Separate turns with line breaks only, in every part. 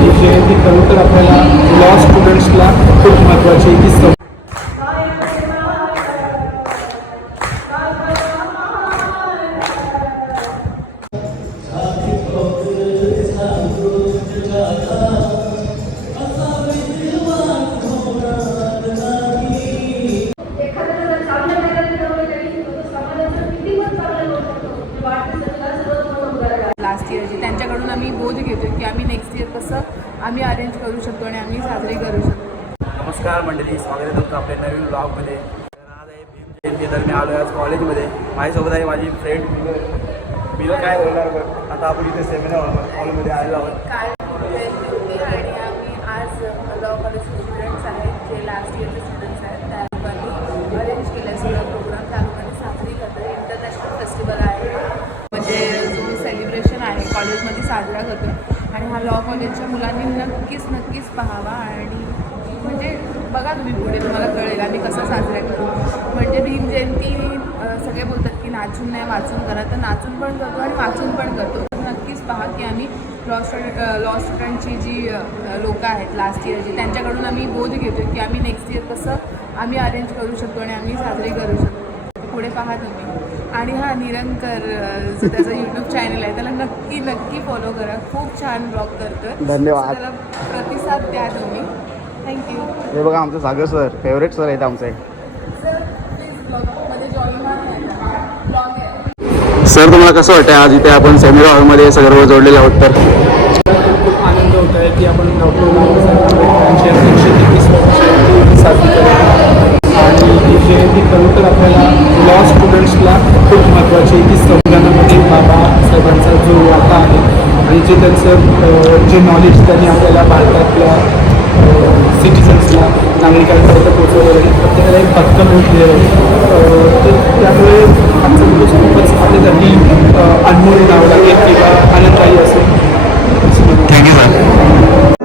जी आहे ती खरं आपल्याला लॉ स्टुडंट्सला खूप महत्त्वाची आहे
सेमिनार हॉलमध्ये आलेलो आहोत.
आणि आम्ही आज लॉ कॉलेज स्टुडंट्स आहेत जे लास्ट इयरचे स्टुडंट्स आहेत त्या लोकांनी अरेंज केलं सगळं प्रोग्राम त्या लोकांनी साजरी करतो इंटरनॅशनल फेस्टिवल आहे. म्हणजे जो सेलिब्रेशन आहे कॉलेजमध्ये साजरा करतो. आणि हा लॉ कॉलेजच्या मुलांनी नक्कीच नक्कीच पाहावा. आणि म्हणजे बघा तुम्ही पुढे तुम्हाला कळेल आम्ही कसं साजरा करू. म्हणजे भीम जयंती सगळे बोलतात की नाचून नाही वाचून करा. तर नाचून पण करतो आणि वाचून पण करतो. पहा की आम्ही लॉ स्टुडंट लॉ स्टुडंटची जी लोकं आहेत लास्ट इयरची त्यांच्याकडून आम्ही बोध घेतो की आम्ही नेक्स्ट इयर कसं आम्ही अरेंज करू शकतो आणि आम्ही साजरी करू शकतो. पुढे पहा तुम्ही. आणि हा निरंकर जो त्याचा यूट्यूब चॅनल आहे त्याला नक्की नक्की फॉलो करा. खूप छान ब्लॉग करतो
धन्यवाद.
त्याला प्रतिसाद द्या तुम्ही. थँक्यू
हे बघा आमचे सागर सर फेवरेट सर आहेत आमचे
सर प्लीज ब्लॉगमध्ये जॉईन व्हा ब्लॉग आहे
सर तुम्हाला कसं वाटतं आज इथे आपण सेमिनार हॉलमध्ये सर्व जोडलेलं आहोत तर?
खूप आनंद होत आहे की आपण डॉक्टर बाबासाहेब एकशे तेवीस आणि ही जयंती खरं तर आपल्याला लॉ स्टुडंट्सला खूप महत्त्वाची आहे की संविधानामध्ये बाबासाहेबांचा जो वाटा आहे आणि जे त्यांचं जे नॉलेज त्यांनी आपल्याला भारतातल्या सिटिझन्सला नागरिकांपर्यंत पोहोचवलेलं प्रत्येकाला एक हक्क मिळते तर त्यामुळे आमचं दिवस खूपच आपल्यासाठी अनमोल म्हणावं लागेल किंवा आनंददायी असेल.
Thank you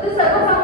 Bisa kau?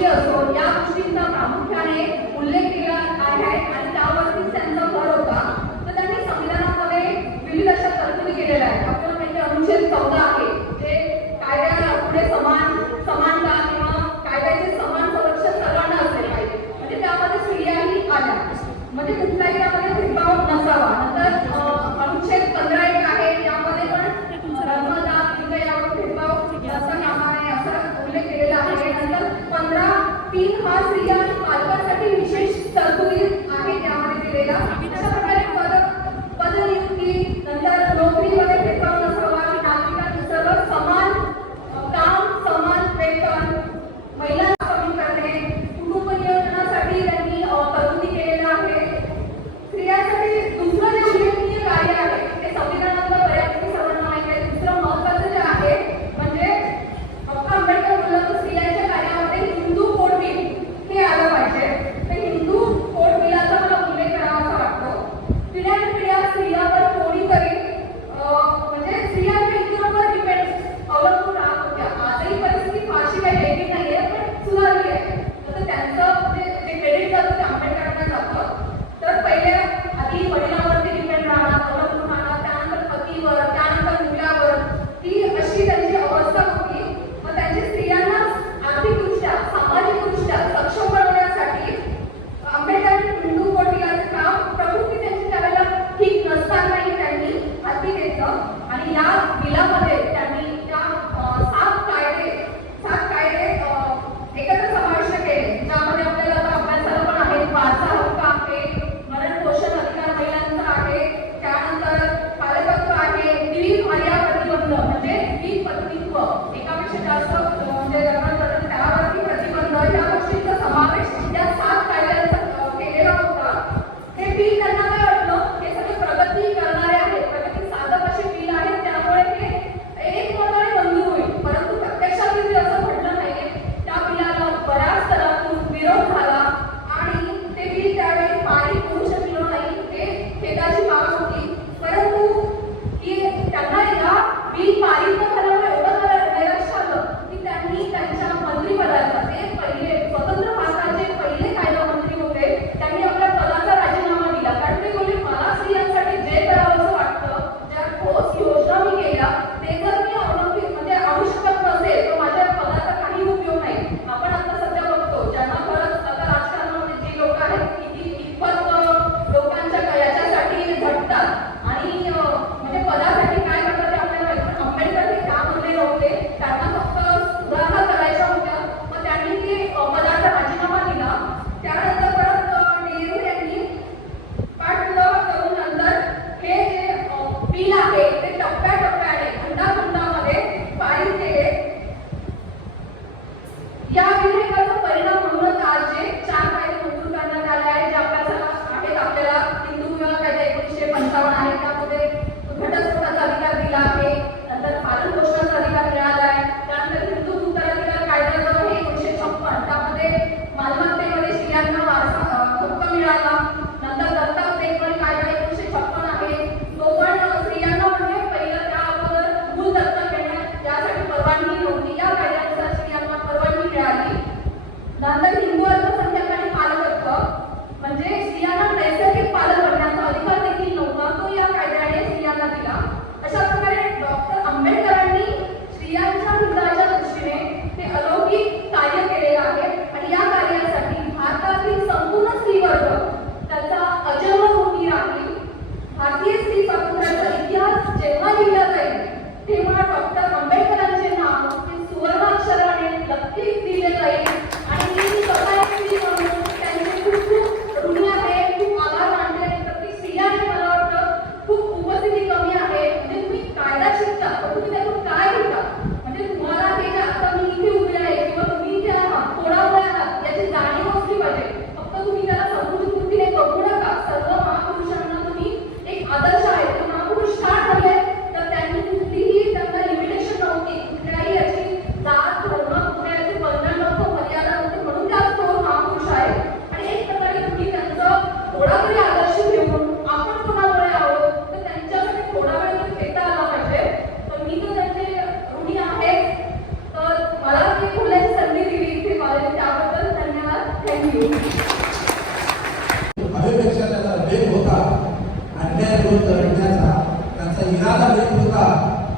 dias,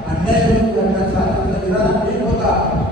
अन्याय करून करण्याचा त्यांचा इरादा वेग होता.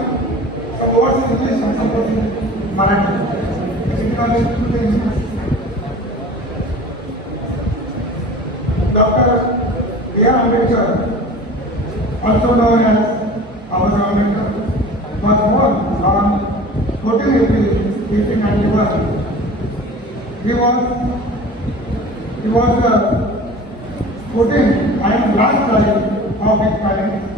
Course English suppose Marathi doctor B R Ambedkar also known as Babasaheb
Ambedkar was born on 14 April 1891. He was he was uh, 14 and last child of his parents.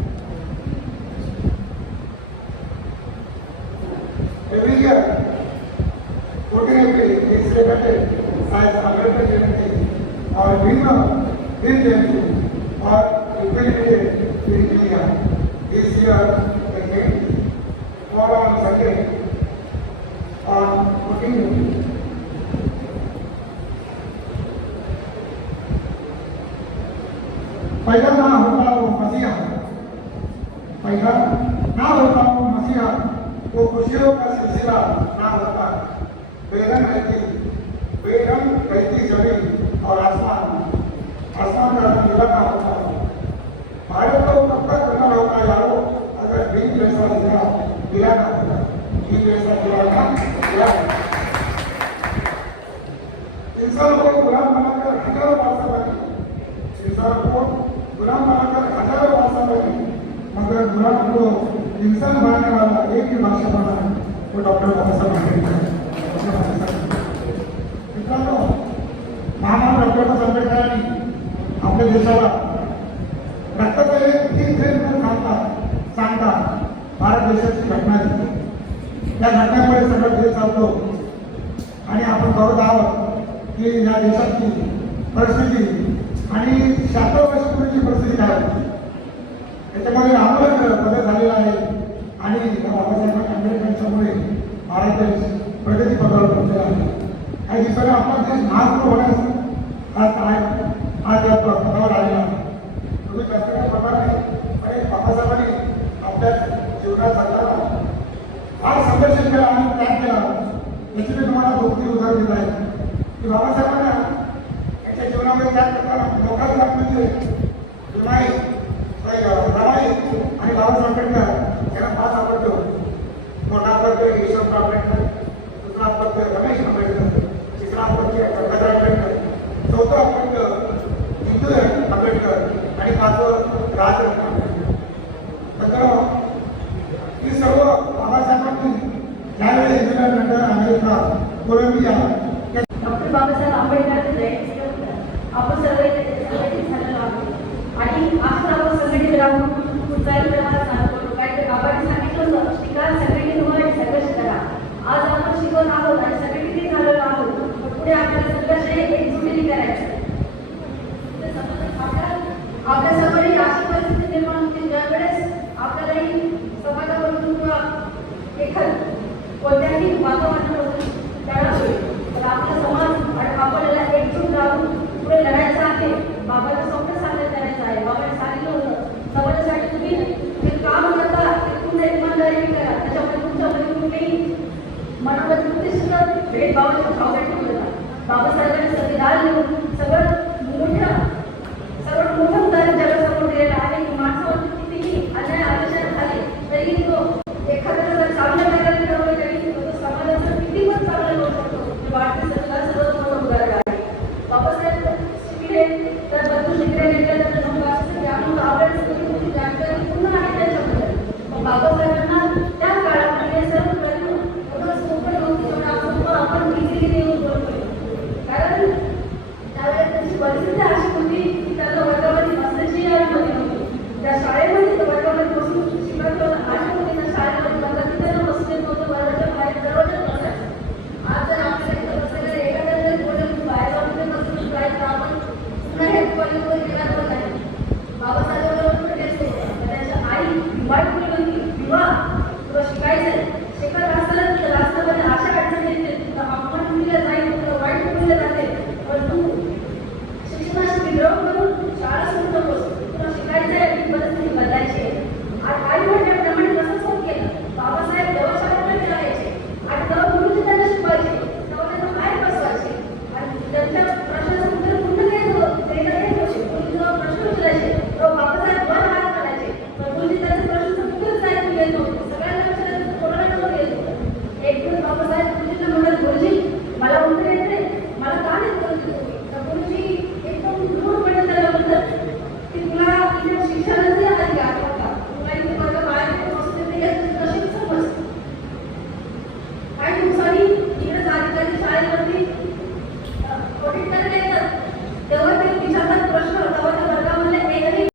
के इससे पहले शायद संगठन के। और बीमा दिन जयंती और के in India this year again fall on Sunday on 14 पहला ना होता वो मसीहा। पहला ना होता वो मसीहा। वो खुशियों का सिलसिला। भारत ಯಾರು ಅದರ ಬೀಜ इंसानों को गुलाम बनाकर हजारों बादशाह बने इंसानों को गुलाम बनाकर हजारों बादशाह बने मगर गुलाम को इंसान बनाने वाला एक ही बादशाह बना डॉक्टर बाबा डॉक्टर बाबा आंबेडकर आपल्या देशाला. रक्ताचा एक थेंब म्हणून सांगतात सांगतात. भारत देशाची घटना झाली. त्या घटनेमुळे सगळं देश चालतो. आणि आपण बघत आहोत की या देशाची परिस्थिती आणि शास्त्र परिस्थिती काय होती? त्याच्यामध्ये आमूलाग्र बदल झालेला आहे आणि बाबासाहेब
Vamos a ver